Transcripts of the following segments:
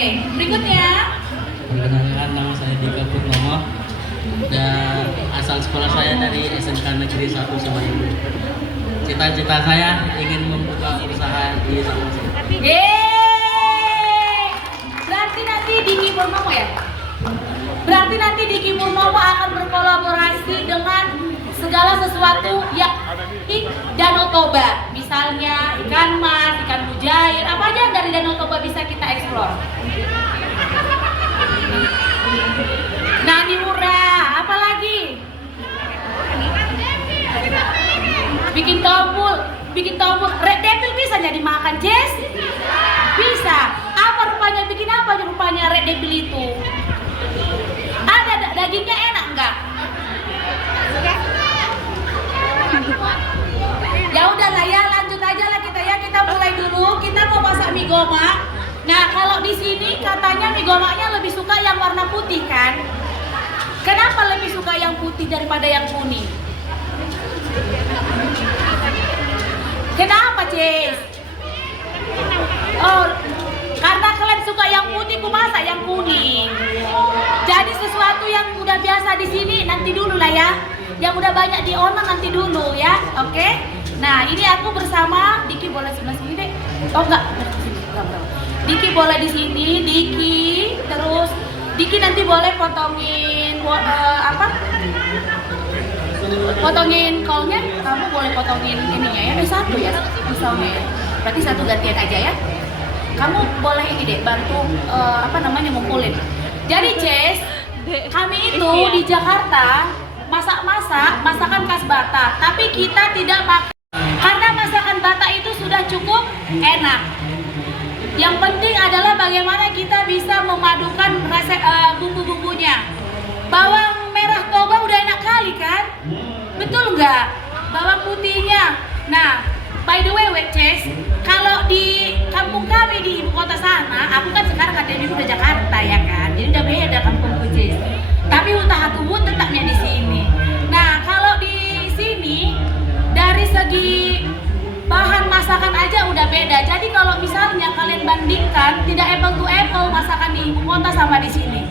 Berikutnya. Perkenalkan, nama saya Dika Purnomo dan asal sekolah saya dari SMK Negeri 1 Samarinda. Cita-cita saya ingin membuka usaha di Samosir. Yeay! Berarti nanti Diki Purnomo ya? Berarti nanti Diki Purnomo akan berkolaborasi dengan segala sesuatu yang di Danau Toba. Misalnya ikan mas, ikan mujair, apa aja yang dari Danau Toba bisa kita eksplor. Nani murah, apa lagi? Bikin tombol. Red devil bisa jadi makan, Jess? Bisa. Apa rupanya? Bikin apa rupanya red devil itu? Ada dagingnya enak enggak? Ya udahlah ya, lanjut aja lah kita ya. Kita mulai dulu. Kita mau masak mie gomak. Nah, kalau di sini katanya mie gomaknya lebih suka yang warna putih kan? Kenapa lebih suka yang putih daripada yang kuning? Kenapa, Cis? Oh, karena kalian suka yang putih, ku masak yang kuning. Jadi sesuatu yang udah biasa di sini nanti dulu lah ya. Yang udah banyak di online nanti dulu ya, oke? Nah, ini aku bersama Diki, boleh sebelah sini deh. Oh enggak, Diki boleh di sini, Diki. Terus Diki nanti boleh potongin potongin kolnya, kamu boleh potongin ininya ya, satu ya, misalnya ya. Berarti satu gantian aja ya. Kamu boleh ini deh, bantu ngumpulin. Jadi Ces, kami itu di Jakarta masakan khas Batak, tapi kita tidak pakai karena masakan Batak itu sudah cukup enak. Yang penting adalah bagaimana kita bisa memadukan rasa bumbu-bumbunya. Bawang merah Toba udah enak kali kan? Betul nggak? Bawang putihnya. Nah, by the way, Ces, kalau di kampung kami di ibu kota sana, aku kan sekarang KTP udah Jakarta ya kan, jadi udah beda kampungku, Ces. Tapi Hutahatubut tetapnya di sini. Nah, kalau di sini dari segi bahan masakan aja udah beda. Jadi kalau misalnya kalian bandingkan, tidak apple to apple masakan di ibu kota sama di sini.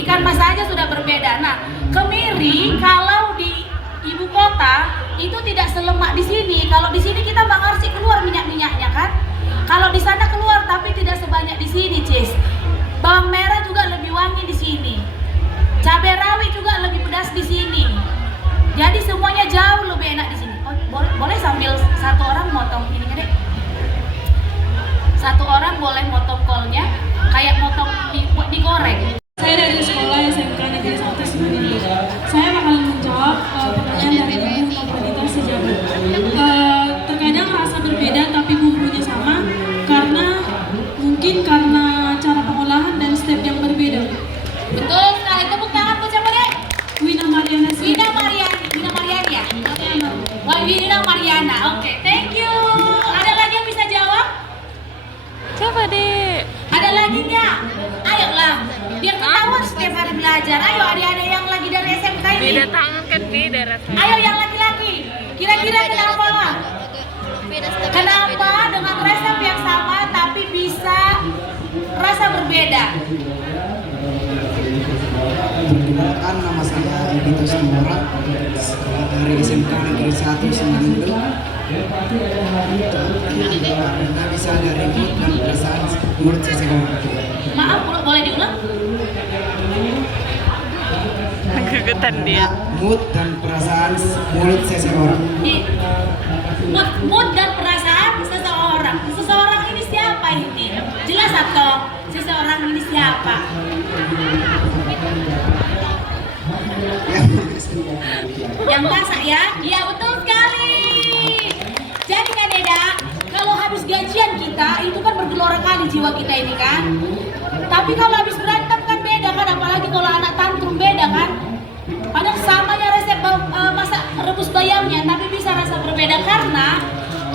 Ikan mas aja sudah berbeda. Nah, kemiri kalau di ibu kota itu tidak selemak di sini. Kalau di sini kita mengarsi keluar minyak-minyaknya kan. Kalau di sana keluar tapi tidak sebanyak di sini, Cis. Bawang merah juga lebih wangi di sini. Cabai rawit juga lebih pedas di sini. Jadi semuanya jauh lebih enak di sini. Oh, boleh sambil satu orang motong ininya deh. Satu orang boleh motong kolnya kayak motong digoreng. Saya dari sekolah SMK Negeri 1 Samarinda. Saya bakal menjawab pertanyaan dari Ibu Nopranita Sejagat. Terkadang rasa berbeda tapi bumbunya sama mungkin karena cara pengolahan dan step yang berbeda. Betul sekali. Tepuk tangan buat siapa deh? Wina Mariana. Wina Mariani ya? Wah, Wina Mariana. Oke, thank you. Ada lagi yang bisa jawab? Coba deh. Ada lagi nggak? Ayolah, biar ketahuan setiap hari belajar. Ayo adik-adik yang lagi dari SMK ini. Beda tangan kan, beda rasanya. Ayo yang laki-laki. Kira-kira kenapa? Kenapa dengan resep yang sama tapi bisa rasa berbeda? Perkenalkan, nama saya Edito Samora, sekolah dari SMK Negeri 1 Samarinda. Karena bisa dari mood dan perasaan mulut seseorang. Maaf, boleh diulang? Gegetan dia. Mood dan perasaan mulut seseorang. Mood dan perasaan seseorang. Seseorang ini siapa ini? Jelas atau seseorang ini siapa? Yang masak ya? Iya, betul sekali. Jadi kan Deda, kalau habis gajian kita itu kan bergelora kali jiwa kita ini kan. Tapi kalau habis berantem kan beda kan, apalagi kalau anak tantrum beda kan. Padahal samanya resep masak rebus bayamnya, tapi bisa rasa berbeda karena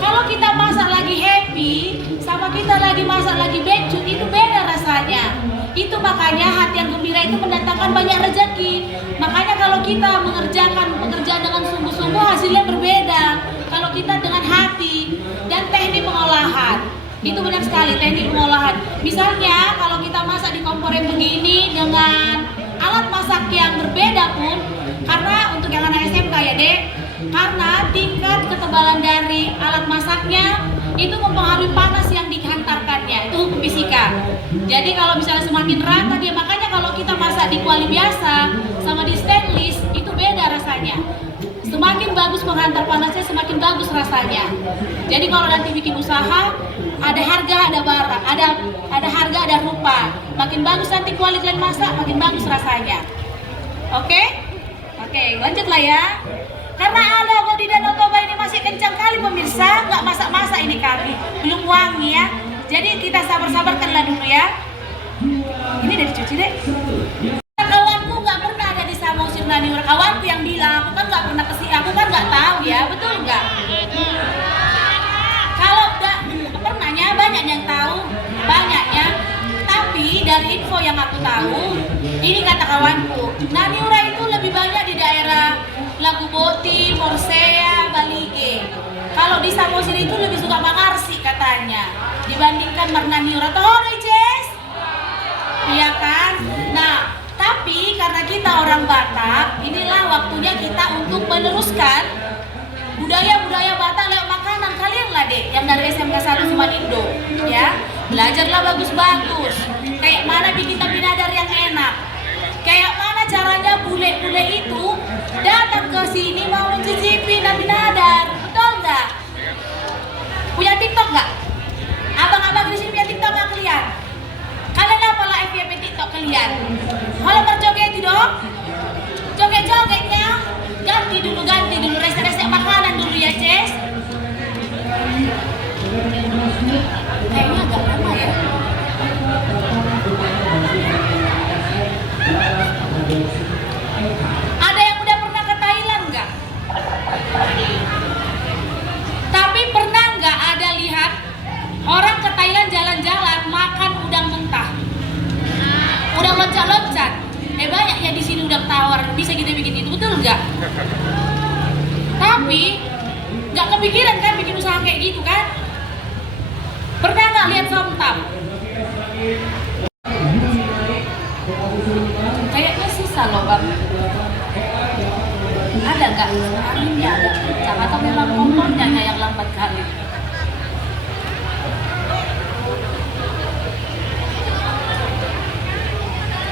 kalau kita masak lagi happy sama kita lagi masak lagi becut itu beda rasanya. Itu makanya hati yang gembira itu mendatangkan banyak rezeki. Makanya kalau kita mengerjakan pekerjaan dengan sungguh-sungguh hasilnya berbeda. Kalau kita dengan hati dan teknik pengolahan itu banyak sekali teknik pengolahan. Misalnya kalau kita masak karena tingkat ketebalan dari alat masaknya itu mempengaruhi panas yang dihantarkannya. Itu hukum fisika. Jadi kalau misalnya semakin rata dia, makanya kalau kita masak di kuali biasa sama di stainless itu beda rasanya. Semakin bagus penghantar panasnya, semakin bagus rasanya. Jadi kalau nanti bikin usaha, ada harga, ada barang, ada harga, ada rupa. Makin bagus nanti kualitas kalian masak, makin bagus rasanya. Oke? Oke, lanjutlah ya. Karena logo di Danau Toba ini masih kencang kali pemirsa, nggak masak-masak ini kami, belum wangi ya. Jadi kita sabar-sabarkanlah dulu ya. Ini udah dicuci deh. Kawanku nggak pernah ada di Samosir Naniura. Kawanku yang bilang, aku kan nggak pernah kesini, aku kan nggak tahu ya, betul nggak? Kalau udah pernahnya banyak yang tahu, banyaknya. Tapi dari info yang aku tahu, ini kata kawanku, Naniura itu lebih banyak di daerah Lagu Boti, Morsea, Balige. Kalau di Samosir itu lebih suka Mangarsi katanya, dibandingkan Marnaniura. Tahu Jess? Iya kan? Nah, tapi karena kita orang Batak, inilah waktunya kita untuk meneruskan budaya-budaya Batak lewat makanan. Kalian lah dek, yang dari SMK 1 Sumanindo, ya. Belajarlah bagus-bagus. Kayak mana bikin nabi nadar yang enak. Kayak mana caranya bule-bule itu datang ke sini mau mencicipi nabi nadar. Betul nggak? Punya TikTok nggak? Abang-abang di sini punya TikTok nggak kalian? Kalian apalah FYP TikTok kalian? Kalau berjoget dong, joget-jogetnya ganti dulu resep makanan dulu ya Ces. Kayaknya agak lama ya. Ada yang udah pernah ke Thailand nggak? Tapi pernah nggak ada lihat orang ke Thailand jalan-jalan makan udang mentah, udang loncat-loncat? Banyak ya di sini udang tawar, bisa kita bikin itu, betul nggak? Tapi nggak kepikiran kan bikin usaha kayak gitu kan? Pernah nggak lihat somtam? Kayaknya sisa loh bang. Ada nggak? Anginnya agak kencang atau memang kompornya yang lambat kali?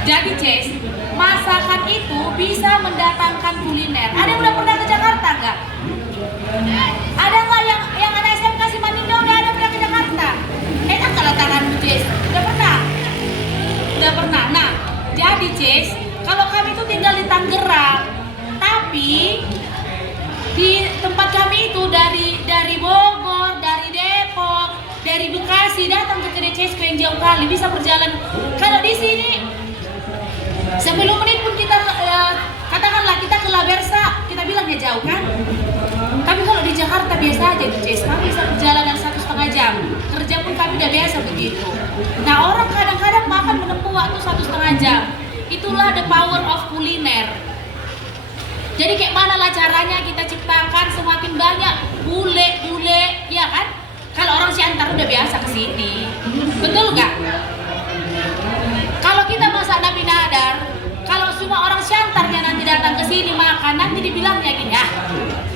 Jadi Ces, masakan itu bisa mendatangkan kuliner. Ada yang udah pernah ke Jakarta nggak? Ada nggak yang ada SMK Simanindo udah ada pernah ke Jakarta? Enak kalau tanganmu Ces? Udah pernah? Udah pernah. Nah, jadi Ces, kalau kami itu tinggal di Tangerang, tapi di tempat kami itu dari Bogor, dari Depok, dari Bekasi datang ke kedai Cesco yang jauh kali, bisa berjalan. Kalau di sini 10 menit pun kita katakanlah kita ke Labersa, kita bilangnya jauh kan? Tapi kalau di Jakarta biasa aja di Ces, kami bisa perjalanan 1,5 jam. Kerja pun kami udah biasa begitu. Nah orang kadang-kadang makan menempuh waktu 1,5 jam. Itulah the power of kuliner. Jadi kayak mana lah caranya kita ciptakan semakin banyak bule-bule, ya kan? Kalau orang Siantar udah biasa kesini, betul nggak? Kalau kita masak nabi nadar, kalau semua orang Siantar yang nanti datang ke sini makan, nanti dibilangnya gini,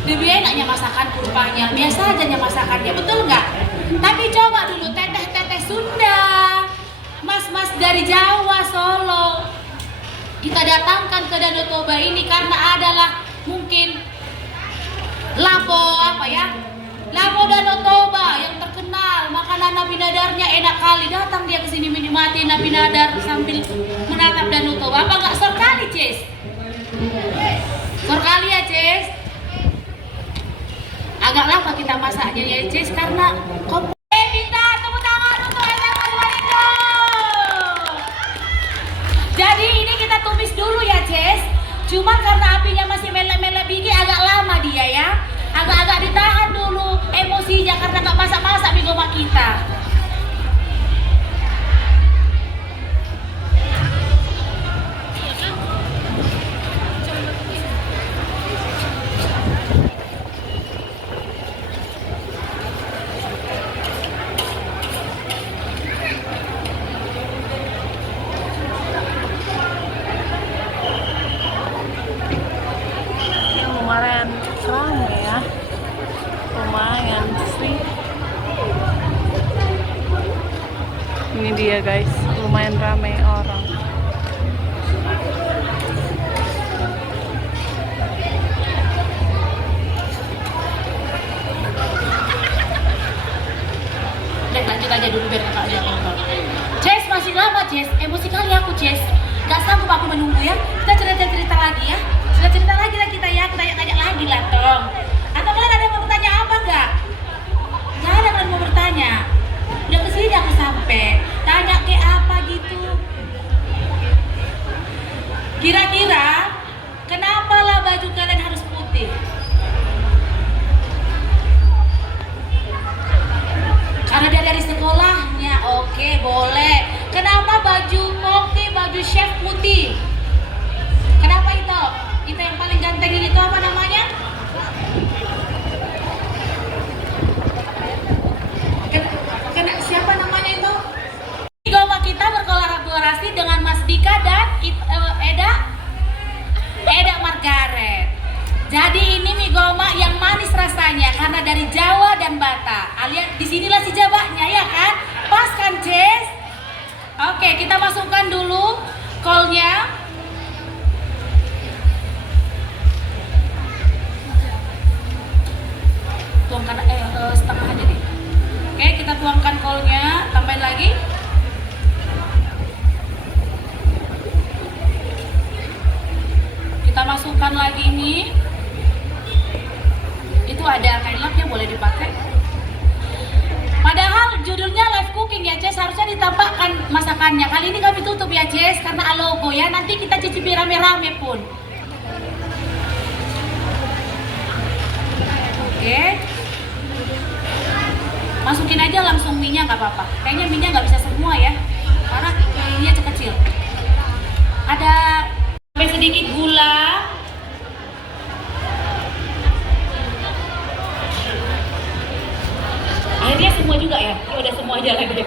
lebih enaknya masakan rupanya, biasa aja masakannya, betul nggak? Tapi coba dulu teteh-teteh Sunda, mas-mas dari Jawa, Solo, kita datangkan ke Danau Toba ini karena adalah mungkin Lapo Danau Toba yang terkenal, makanan nabi nadarnya enak kali. Datang dia ke sini menikmati nabi nadar sambil menatap Danau Toba. Apa nggak sor kali, Ces? Sor kali ya, Ces? Agak lama kita masaknya ya, Ces, karena kita tepuk tangan untuk SMK Sumanindo. Jadi ini kita tumis dulu ya, Ces. Cuman karena apinya masih melek-melek biji agak lama dia ya. Agak-agak ditahan dulu emosinya karena nggak masak-masak di rumah kita. Yang kemarin rame. lumayan ramai orang. Udah lanjut aja dulu biar kakak aja nonton. Jess, masih lama Jess, emosi kali aku Jess. Gak sanggup aku menunggu ya. Kita cerita-cerita lagi ya. Cerita lagi lah kita ya, kita tanya lagi lah Tong. Atau kalian ada yang mau bertanya apa enggak? Gak ada kalian mau bertanya. Udah kesini aku sampai. Tanya ke apa gitu. Kira-kira kenapa lah baju kalian harus putih? Karena dari sekolahnya, oke boleh. Kenapa baju koki, baju chef putih? Kenapa itu? Itu yang paling ganteng ini itu apa namanya? Siapa namanya itu? Goma kita berkolaborasi dengan Mas Dika dan Eda Margaret. Jadi ini mie goma yang manis rasanya karena dari Jawa dan Batak. Alias disinilah si Jawanya ya kan? Pas kan Jess? Oke, kita masukkan dulu kolnya. Tuangkan setengah aja deh. Oke, kita tuangkan kolnya, tambahin lagi. Kita masukkan lagi ini. Itu ada kain lapnya boleh dipakai. Padahal judulnya live cooking ya Jess, harusnya ditampakkan masakannya. Kali ini kami tutup ya Jess karena logo ya. Nanti kita cicipi rame-rame pun. Oke. Masukin aja langsung minyak nggak apa-apa. Kayaknya minyak nggak bisa semua ya, karena minyak kecil. Ada sampai sedikit gula. Akhirnya semua juga ya. Ya udah semua aja lagi.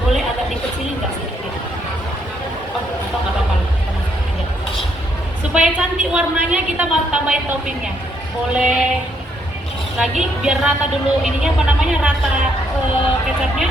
Boleh agak dikecilin nggak sih? Oh, nggak apa-apa. Supaya cantik warnanya kita mau tambahin toppingnya. Boleh lagi biar rata dulu ininya apa namanya rata kecapnya.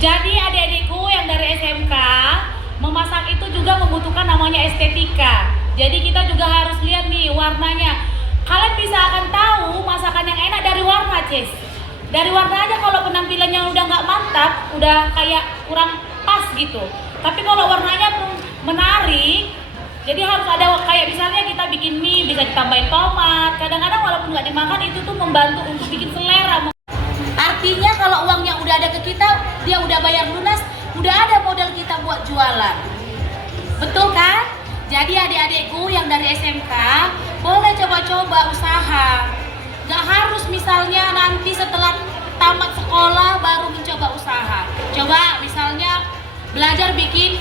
Jadi adik-adikku yang dari SMK, memasak itu juga membutuhkan namanya estetika. Jadi kita juga harus lihat nih warnanya. Kalian bisa akan tahu masakan yang enak dari warna, Cis. Dari warna aja kalau penampilannya udah nggak mantap, udah kayak kurang pas gitu. Tapi kalau warnanya menarik, jadi harus ada kayak misalnya kita bikin mie bisa ditambahin tomat. Kadang-kadang walaupun nggak dimakan itu tuh membantu untuk bikin selera. Artinya kalau uangnya udah ada ke kita, dia udah bayar lunas, udah ada modal kita buat jualan. Betul kan? Jadi adik-adikku yang dari SMK, boleh coba-coba usaha. Gak harus misalnya nanti setelah tamat sekolah baru mencoba usaha. Coba misalnya belajar bikin,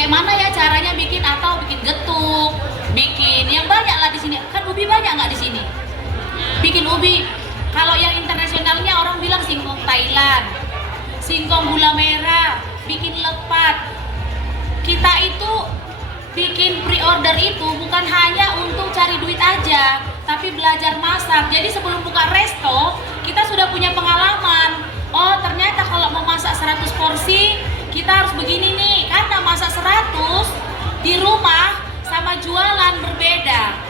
kayak mana ya caranya bikin, atau bikin getuk, bikin yang banyak lah di sini. Kan ubi banyak nggak di sini? Bikin ubi. Kalau yang internasionalnya orang bilang singkong Thailand, singkong gula merah, bikin lepat. Kita itu bikin pre-order itu bukan hanya untuk cari duit aja, tapi belajar masak. Jadi sebelum buka resto, kita sudah punya pengalaman. Oh ternyata kalau mau masak 100 porsi, kita harus begini nih. Karena masak 100 di rumah sama jualan berbeda.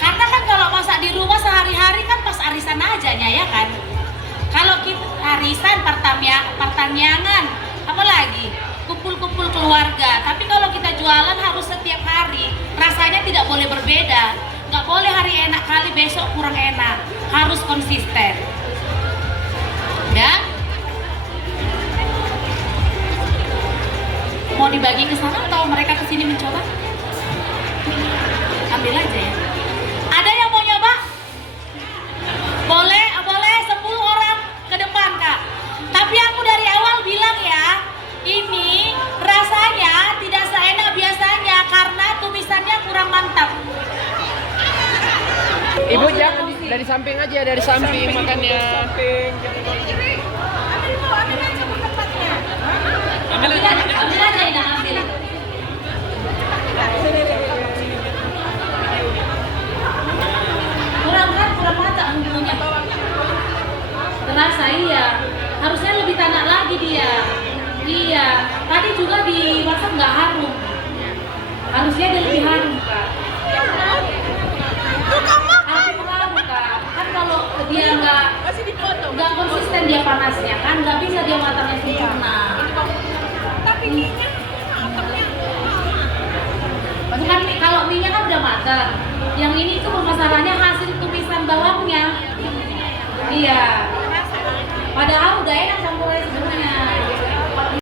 Karena kan kalau masak di rumah sehari-hari kan pas arisan aja ya kan. Kalau kita arisan pertaniangan, apalagi kumpul-kumpul keluarga. Tapi kalau kita jualan harus setiap hari. Rasanya tidak boleh berbeda. Nggak boleh hari enak kali besok kurang enak. Harus konsisten. Dan mau dibagi ke sana atau mereka ke sini mencoba? Ambil aja ya. Ada yang mau nyoba? Boleh 10 orang ke depan Kak. Tapi aku dari Ini rasanya tidak seenak biasanya karena tumisannya kurang mantap. Ibu jangan dari samping aja, dari samping makannya. Ambil aja Ina, ambil. Kurang matang bumbunya. Terasa iya. Harusnya lebih tanak lagi dia. Iya. Tadi juga dimasak nggak harum. Harusnya dia lebih harum Kak. Harum Kak. Kan kalau dia nggak konsisten dia panasnya kan nggak bisa dia matangnya sempurna. Bukan kalau minyak kan udah matang. Yang ini tuh masalahnya hasil tumisan bawangnya. Iya. Padahal udah enak